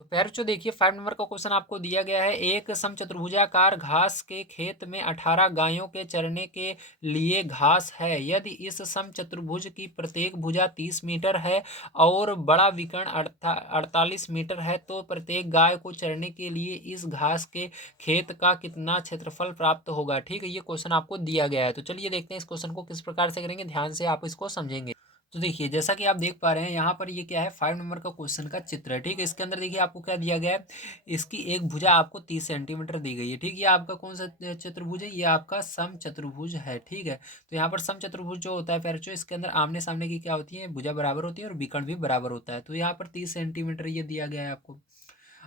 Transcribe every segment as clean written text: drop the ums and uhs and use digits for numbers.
तो पैरचो देखिए 5 नंबर का क्वेश्चन आपको दिया गया है। एक समचतुर्भुजाकार घास के खेत में 18 गायों के चरने के लिए घास है। यदि इस समचतुर्भुज की प्रत्येक भुजा 30 मीटर है और बड़ा विकर्ण 48 मीटर है, तो प्रत्येक गाय को चरने के लिए इस घास के खेत का कितना क्षेत्रफल प्राप्त होगा। ठीक है, ये क्वेश्चन आपको दिया गया है। तो चलिए देखते हैं इस क्वेश्चन को किस प्रकार से करेंगे, ध्यान से आप इसको समझेंगे। तो देखिए जैसा कि आप देख पा रहे हैं यहाँ पर ये क्या है, 5 नंबर का क्वेश्चन का चित्र है। ठीक है, इसके अंदर देखिए आपको क्या दिया गया है, इसकी एक भुजा आपको 30 सेंटीमीटर दी गई है। ठीक है, ये आपका कौन सा चतुर्भुज है, ये आपका सम चतुर्भुज है। ठीक है, तो यहाँ पर सम चतुर्भुज जो होता है पैरचो, इसके अंदर आमने सामने की क्या होती है, भुजा बराबर होती है और विकर्ण भी बराबर होता है। तो यहाँ पर 30 सेंटीमीटर ये दिया गया है आपको।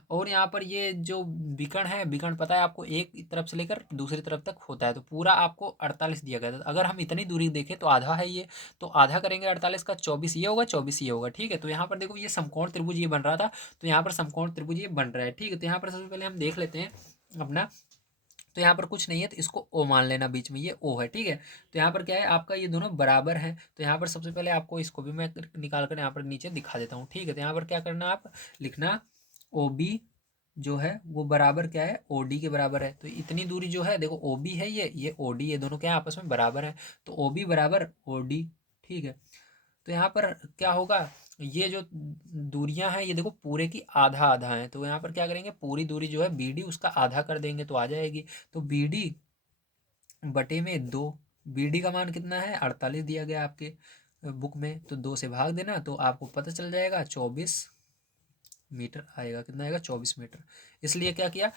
और यहाँ पर ये जो विकर्ण है, विकर्ण पता है आपको, एक तरफ से लेकर दूसरी तरफ तक होता है। तो पूरा आपको 48 दिया गया था। अगर हम इतनी दूरी देखें तो आधा है ये, तो आधा करेंगे 48 का, 24 ये होगा, 24 ये होगा। ठीक है, तो यहाँ पर देखो ये समकोण त्रिभुज ये बन रहा था, तो यहाँ पर समकोण त्रिभुज ये बन रहा है। ठीक है, तो यहाँ पर सबसे पहले हम देख लेते हैं अपना। तो यहाँ पर कुछ नहीं है, तो इसको ओ मान लेना, बीच में ये ओ है। ठीक है, तो यहाँ पर क्या है आपका, ये दोनों बराबर हैं। तो यहाँ पर सबसे पहले आपको इसको भी मैं निकाल कर यहाँ पर नीचे दिखा देता हूँ। ठीक है, तो यहाँ पर क्या करना, आप लिखना ओ बी जो है वो बराबर क्या है, ओ डी के बराबर है। तो इतनी दूरी जो है देखो, ओ बी है, ये ओ डी, ये दोनों क्या है आपस में बराबर है। तो ओ बी बराबर ओ डी। ठीक है, तो यहाँ पर क्या होगा, ये जो दूरियां हैं ये देखो पूरे की आधा आधा है। तो यहाँ पर क्या करेंगे, पूरी दूरी जो है बी डी उसका आधा कर देंगे तो आ जाएगी। तो बी डी बटे में दो, बी डी का मान कितना है, 48 दिया गया आपके बुक में। तो दो से भाग देना तो आपको पता चल जाएगा 24 मीटर आएगा। कितना आएगा, 24 मीटर। इसलिए क्या किया,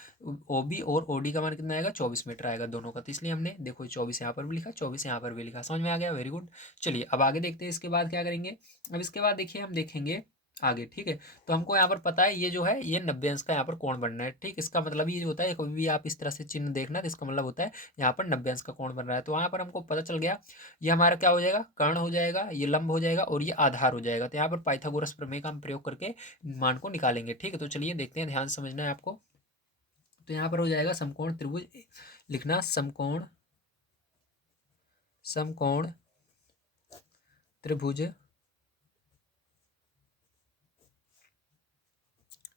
ओ बी और ओ डी का मान कितना आएगा, 24 मीटर आएगा दोनों का। तो इसलिए हमने देखो 24 यहाँ पर भी लिखा, 24 यहाँ पर भी लिखा। समझ में आ गया, वेरी गुड। चलिए अब आगे देखते हैं इसके बाद क्या करेंगे। अब इसके बाद देखिए हम देखेंगे आगे। ठीक है, तो हमको यहाँ पर पता है ये जो है ये 90 अंश का यहाँ पर कोण बनना है। ठीक, इसका मतलब ये जो होता है, कभी भी आप इस तरह से चिन्ह देखना, तो इसका मतलब होता है यहाँ पर 90 अंश का कोण बन रहा है। तो वहाँ पर हमको पता चल गया, ये हमारा क्या हो जाएगा, कर्ण हो जाएगा, ये लंब हो जाएगा और ये आधार हो जाएगा। तो यहाँ पर पाइथागोरस प्रमेय का हम प्रयोग करके मान को निकालेंगे। ठीक है, तो चलिए देखते हैं, ध्यान से समझना है आपको। तो यहाँ पर हो जाएगा समकोण त्रिभुज, लिखना समकोण, समकोण त्रिभुज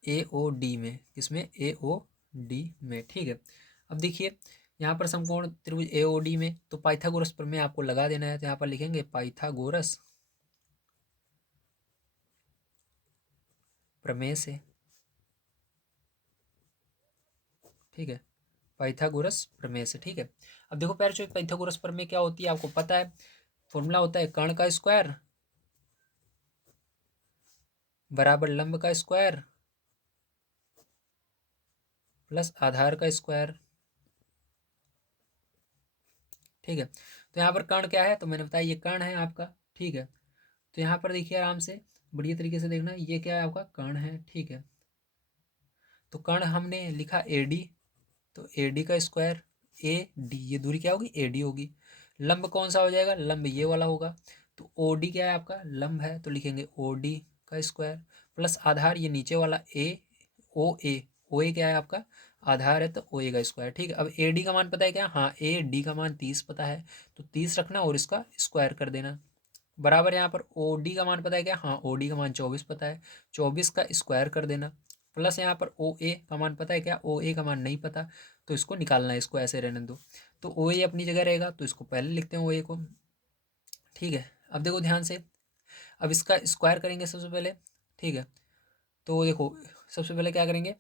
ए ओ डी में, किसमें, ए ओ डी में। ठीक है, अब देखिए यहाँ पर समकोण त्रिभुज ए ओ डी में, तो पाइथागोरस प्रमेय आपको लगा देना है। तो यहाँ पर लिखेंगे पाइथागोरस प्रमेय से। ठीक है, पाइथागोरस प्रमेय से। ठीक है, अब देखो पैर जो पाइथागोरस प्रमेय क्या होती है आपको पता है, फॉर्मूला होता है कर्ण का स्क्वायर बराबर लंब का स्क्वायर प्लस आधार का स्क्वायर। ठीक है, तो यहाँ पर कर्ण क्या है, तो मैंने बताया ये कर्ण है आपका। ठीक है, तो यहाँ पर देखिए आराम से बढ़िया तरीके से देखना, ये क्या है आपका कर्ण है। ठीक है, तो कर्ण हमने लिखा ए डी, तो ए डी का स्क्वायर, ए डी ये दूरी क्या होगी, ए डी होगी। लंब कौन सा हो जाएगा, लंब ये वाला होगा। तो ओ डी क्या है आपका, लंब है, तो लिखेंगे ओ डी का स्क्वायर प्लस आधार ये नीचे वाला ए, ओ ए, ओ ए क्या है आपका, आधार है, तो ओ ए का स्क्वायर। ठीक है, अब ए डी का मान पता है क्या, हाँ ए डी का मान 30 पता है, तो 30 रखना और इसका स्क्वायर कर देना। बराबर यहाँ पर ओ डी का मान पता है क्या, हाँ ओ डी का मान 24 पता है, 24 का स्क्वायर कर देना। प्लस यहाँ पर ओ ए का मान पता है क्या, ओ ए का मान नहीं पता, तो इसको निकालना है, इसको ऐसे रहने दो। तो ओ ए अपनी जगह रहेगा, तो इसको पहले लिखते हैं ओ ए को। ठीक है, अब देखो ध्यान से, अब इसका स्क्वायर करेंगे सबसे पहले। ठीक है, तो देखो सबसे पहले क्या करेंगे,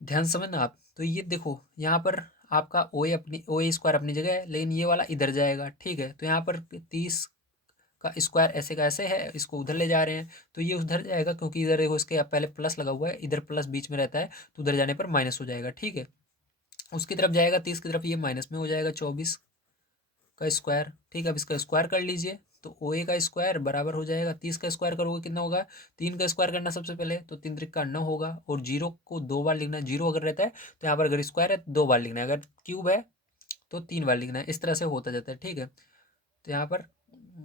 ध्यान से समझना आप। तो ये देखो यहाँ पर आपका ओ ए अपनी, ओ ए स्क्वायर अपनी जगह है, लेकिन ये वाला इधर जाएगा। ठीक है, तो यहाँ पर 30 का स्क्वायर ऐसे का ऐसे है, इसको उधर ले जा रहे हैं, तो ये उधर जाएगा, क्योंकि इधर देखो इसके पहले प्लस लगा हुआ है, इधर प्लस बीच में रहता है, तो उधर जाने पर माइनस हो जाएगा। ठीक है, उसकी तरफ जाएगा 30 की तरफ, ये माइनस में हो जाएगा 24 का स्क्वायर। ठीक है, अब इसका स्क्वायर कर लीजिए, तो ओ ए का स्क्वायर बराबर हो जाएगा 30 का स्क्वायर करोगे कितना होगा, 3 का स्क्वायर करना सबसे पहले, तो 3 त्रिक का 9 होगा, और जीरो को 2 बार लिखना, जीरो अगर रहता है तो यहाँ पर अगर स्क्वायर है तो 2 बार लिखना है, अगर क्यूब है तो 3 बार लिखना है, इस तरह से होता जाता है। ठीक है, तो यहाँ पर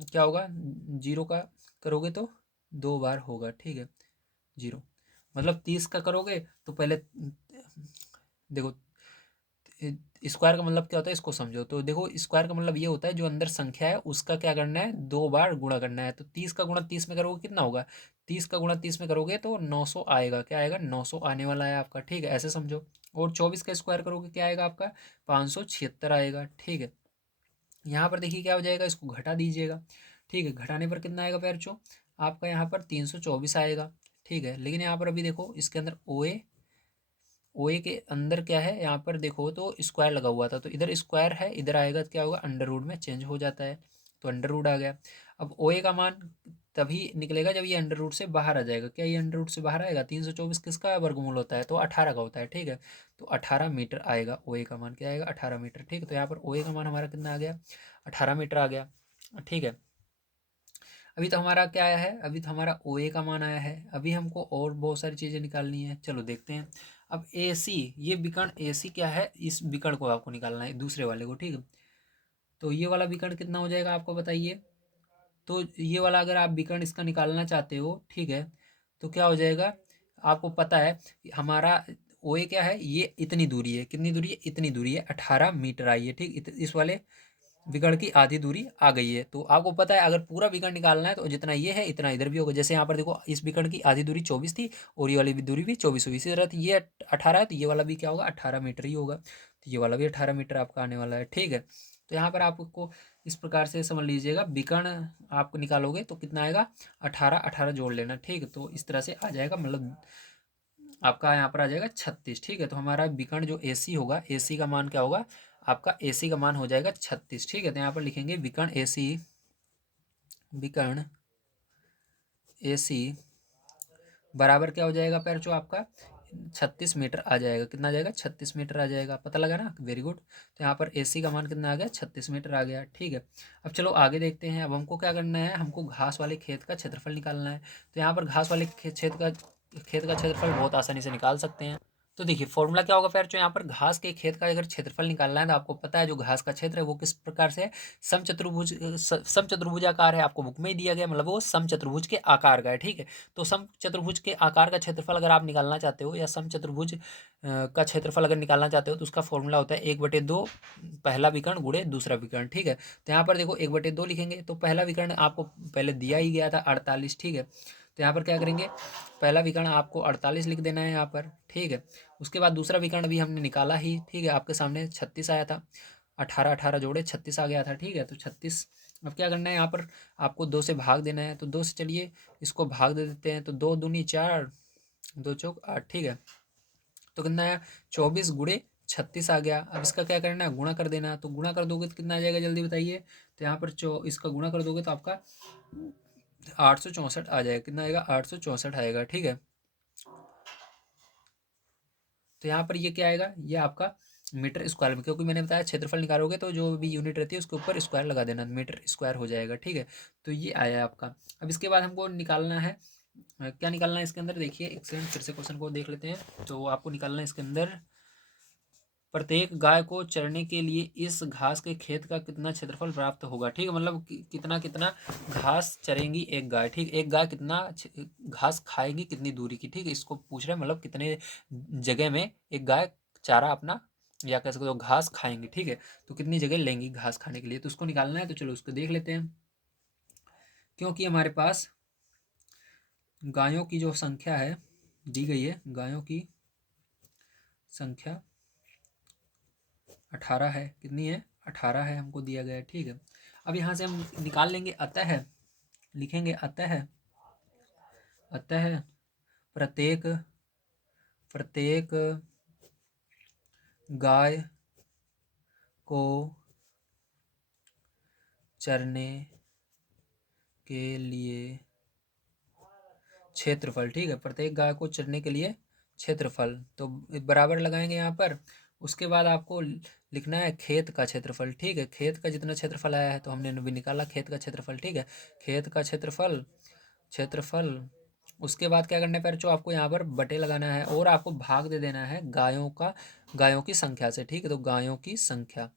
क्या होगा, जीरो का करोगे तो 2 बार होगा। ठीक है, जीरो मतलब 30 का करोगे तो पहले देखो स्क्वायर का मतलब क्या होता है इसको समझो। तो देखो स्क्वायर का मतलब ये होता है जो अंदर संख्या है उसका क्या करना है, 2 बार गुणा करना है। तो 30 का गुणा 30 में करोगे कितना होगा, 30 का गुणा 30 में करोगे तो 900 आएगा। क्या आएगा, 900 आने वाला है आपका, ठीक है, ऐसे समझो। और 24 का स्क्वायर करोगे क्या आएगा आपका, 576 आएगा, ठीक है। यहाँ पर देखिए क्या हो जाएगा, इसको घटा दीजिएगा, ठीक है। घटाने पर कितना आएगा पैरचो, आपका यहाँ पर 324 आएगा, ठीक है। लेकिन यहाँ पर अभी देखो इसके अंदर ओ ए के अंदर क्या है, यहाँ पर देखो तो स्क्वायर लगा हुआ था, तो इधर स्क्वायर है, इधर आएगा तो क्या होगा, अंडर रूट में चेंज हो जाता है, तो अंडर रूट आ गया। अब ओ ए का मान तभी निकलेगा जब ये अंडर रूट से बाहर आ जाएगा। क्या ये अंडर रूट से बाहर आएगा, 324 किसका वर्गमूल होता है, तो 18 का होता है, ठीक है। तो 18 मीटर आएगा ओ ए का मान, क्या आएगा, 18 मीटर, ठीक है। तो यहाँ पर ओ ए का मान हमारा कितना आ गया, 18 मीटर आ गया, ठीक है। अभी तो हमारा क्या आया है, अभी तो हमारा ओ ए का मान आया है। अभी हमको और बहुत सारी चीज़ें निकालनी है, चलो देखते हैं। अब ए सी, ये विकर्ण ए सी क्या है, इस विकर्ण को आपको निकालना है, दूसरे वाले को, ठीक है। तो ये वाला विकर्ण कितना हो जाएगा आपको बताइए। तो ये वाला अगर आप विकर्ण इसका निकालना चाहते हो, ठीक है, तो क्या हो जाएगा, आपको पता है कि हमारा ओ ए क्या है, ये इतनी दूरी है, कितनी दूरी है, इतनी दूरी है, 18 मीटर आई है, ठीक। इस वाले विकर्ण की आधी दूरी आ गई है। तो आपको पता है अगर पूरा विकर्ण निकालना है तो जितना ये है इतना इधर भी होगा। जैसे यहाँ पर देखो इस विकर्ण की आधी दूरी 24 थी और ये वाली भी दूरी भी 24 हुई, इसी तरह तो ये 18 है तो ये वाला भी क्या होगा, 18 मीटर ही होगा। तो ये वाला भी 18 मीटर आपका आने वाला है, ठीक है। तो यहाँ पर आपको इस प्रकार से समझ लीजिएगा, विकर्ण आप निकालोगे तो कितना आएगा, 18 जोड़ लेना, ठीक है। तो इस तरह से आ जाएगा, मतलब आपका यहाँ पर आ जाएगा 36, ठीक है। तो हमारा विकर्ण जो ए सी होगा, ए सी का मान क्या होगा, आपका ए सी का मान हो जाएगा 36, ठीक है। तो यहाँ पर लिखेंगे विकर्ण ए सी, विकर्ण ए सी बराबर क्या हो जाएगा पैरचो आपका, 36 मीटर आ जाएगा। कितना आ जाएगा, 36 मीटर आ जाएगा, पता लगा ना, वेरी गुड। तो यहाँ पर ए सी का मान कितना आ गया, 36 मीटर आ गया, ठीक है। अब चलो आगे देखते हैं। अब हमको क्या करना है, हमको घास वाले खेत का क्षेत्रफल निकालना है। तो यहाँ पर घास वाले खेत का क्षेत्रफल बहुत आसानी से निकाल सकते हैं। तो देखिए फॉर्मूला क्या होगा फिर, जो यहाँ पर घास के खेत का अगर क्षेत्रफल निकालना है तो आपको पता है जो घास का क्षेत्र है वो किस प्रकार से है, समचतुर्भुजाकार है, आपको बुक में ही दिया गया, मतलब वो समचतुर्भुज के आकार का है, ठीक है। तो समचतुर्भुज के आकार का क्षेत्रफल अगर आप निकालना चाहते हो या समचतुर्भुज का क्षेत्रफल अगर निकालना चाहते हो तो उसका फॉर्मूला होता है 1/2 पहला विकर्ण गुणे दूसरा विकर्ण, ठीक है। तो यहाँ पर देखो 1/2 लिखेंगे, तो पहला विकर्ण आपको पहले दिया ही गया था 48, ठीक है। तो यहाँ पर क्या करेंगे, पहला विकर्ण आपको 48 लिख देना है यहाँ पर, ठीक है। उसके बाद दूसरा विकर्ण भी हमने निकाला ही, ठीक है, आपके सामने 36 आया था, 18 जोड़े 36 आ गया था, ठीक है। तो 36, अब क्या करना है, यहाँ पर आपको 2 से भाग देना है। तो 2 से चलिए इसको भाग दे देते हैं, तो 2 दूनी 4, 2 चौक 8, ठीक है। तो कितना आया, 24 × 36 आ गया। अब इसका क्या करना है, गुणा कर देना। तो गुणा कर दोगे तो कितना आ जाएगा, जल्दी बताइए। तो यहाँ पर इसका गुणा कर दोगे तो आपका 864 आ जाएगा। कितना आएगा, 864 आएगा, ठीक है। तो यहाँ पर ये क्या आएगा, ये आपका मीटर स्क्वायर में, क्योंकि मैंने बताया क्षेत्रफल निकालोगे तो जो भी यूनिट रहती है उसके ऊपर स्क्वायर लगा देना, मीटर स्क्वायर हो जाएगा, ठीक है। तो ये आया आपका। अब इसके बाद हमको निकालना है, क्या निकालना है इसके अंदर, देखिए एक सेकंड फिर से क्वेश्चन को देख लेते हैं। तो आपको निकालना है इसके अंदर, प्रत्येक गाय को चरने के लिए इस घास के खेत का कितना क्षेत्रफल प्राप्त होगा, ठीक है। मतलब कितना कितना घास चरेंगी एक गाय, ठीक, एक गाय कितना घास खाएगी कितनी दूरी की, ठीक है, इसको पूछ रहे हैं, मतलब कितने जगह में एक गाय चारा अपना या कह सकते हो घास खाएंगी, ठीक है। तो कितनी जगह लेंगी घास खाने के लिए, तो उसको निकालना है। तो चलो उसको देख लेते हैं। क्योंकि हमारे पास गायों की जो संख्या है दी गई है, गायों की संख्या 18 है, कितनी है, 18 है, हमको दिया गया है, ठीक है। अब यहाँ से हम निकाल लेंगे, अतः लिखेंगे, अतः प्रत्येक प्रत्येक गाय को चरने के लिए क्षेत्रफल, ठीक है, प्रत्येक गाय को चरने के लिए क्षेत्रफल, तो बराबर लगाएंगे यहाँ पर। उसके बाद आपको लिखना है खेत का क्षेत्रफल, ठीक है। खेत का जितना क्षेत्रफल आया है तो हमने भी निकाला खेत का क्षेत्रफल, ठीक है। खेत का क्षेत्रफल क्षेत्रफल उसके बाद क्या करना है पैर, जो आपको यहाँ पर बटे लगाना है और आपको भाग दे देना है गायों की संख्या से, ठीक है। तो गायों की संख्या,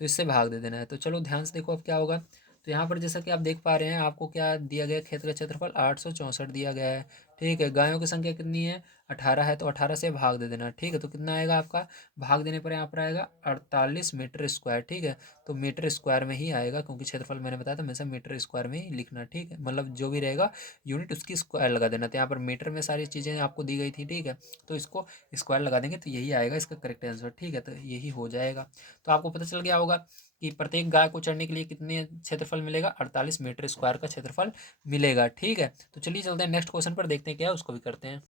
तो इससे भाग दे देना है। तो चलो ध्यान से देखो अब क्या होगा। तो यहाँ पर जैसा कि आप देख पा रहे हैं, आपको क्या दिया गया, खेत का क्षेत्रफल 864 दिया गया है, ठीक है, गायों की संख्या कितनी है? 18 है, तो 18 से भाग दे देना। ठीक है, तो कितना आएगा आपका? भाग देने पर यहाँ पर आएगा 48 मीटर स्क्वायर। ठीक है, तो मीटर स्क्वायर में ही आएगा, क्योंकि क्षेत्रफल मैंने बताया था हमेशा मीटर स्क्वायर में ही लिखना। ठीक है, मतलब जो भी रहेगा यूनिट उसकी स्क्वायर लगा देना। तो यहाँ पर मीटर में सारी चीज़ें आपको दी गई थी। ठीक है, तो इसको स्क्वायर लगा देंगे तो यही आएगा इसका करेक्ट आंसर। ठीक है, तो यही हो जाएगा। तो आपको पता चल गया होगा कि प्रत्येक गाय को चढ़ने के लिए कितने क्षेत्रफल मिलेगा? 48 मीटर स्क्वायर का क्षेत्रफल मिलेगा। ठीक है, तो चलिए चलते हैं नेक्स्ट क्वेश्चन पर, देखते हैं क्या है उसको भी करते हैं।